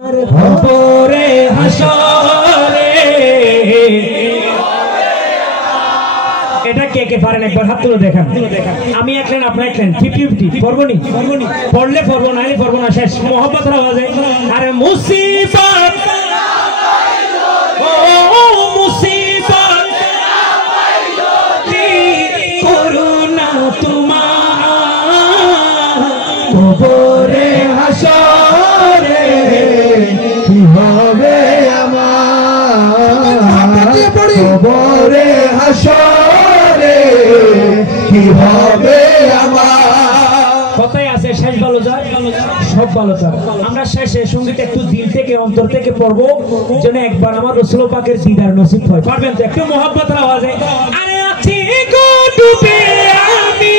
খবরে হাসরে এটা কে কে পারেন একবার হাত তুলে দেখান। আমি একলেন আপনি একলেন 50-50 পড়বনি পড়লে পড়বো নাইলে পড়বো না শেষ মোহাম্মতের আওয়াজে। আরে মুসিবত ও মুসিবত করুণা তোমার খবরে হাসরে কি হবে আমার খবরে হাসরে কি হবে আমার। কথায় আছে শেষ ভালো যায় সব ভালো যায়। আমরা শেষে সঙ্গীত একটু দিল থেকে অন্তর থেকে পড়বো যেন একবার আমার রাসূল পাকের দিদার নসিব হয়। পারবেন তো একটু মোহাব্বতের আওয়াজে? আরে আছি গো ডুবে আমি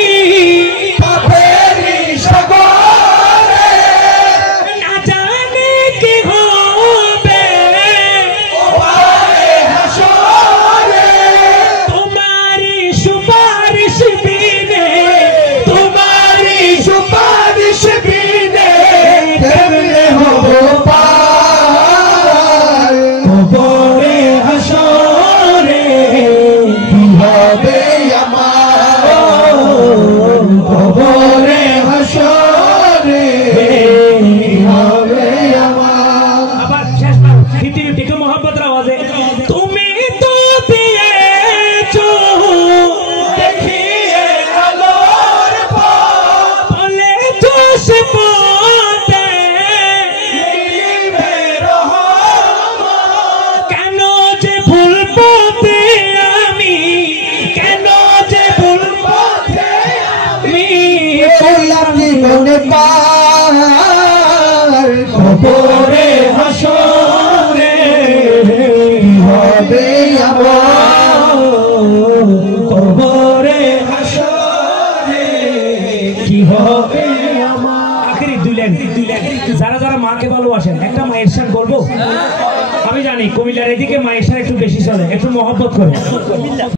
পাপেরই সাগরে না জানি কি হবে ওরে হাসরে তোমারি সুপারিশ বিনে তোমারি সুপারিশ বিনে কেমনে হবো পার খবরে হাসরে কি হবে আমার খবরে হাসরে কি হবে আমার। আবার শেষ বার ফিফটি একটু মোহাম্মতের আওয়াজে। তুমি তো দিয়েছো দেখিয়ে আলোর পথ বলে তো সে পথে মিলিবে রহমত কেন যে ভুল পথে আমি কেন যে ভুল পথে আমি করলাম মনে পার খবরে হাসরে কি হবে আমার খবরে হাসরে কি হবে আমার। আখেরি দুই লাইন যারা যারা মাকে ভালোবাসেন একটা মায়ের শান বলবো। আমি জানি কুমিল্লার এদিকে মায়ের শান একটু বেশি চলে, একটু মহব্বত করে।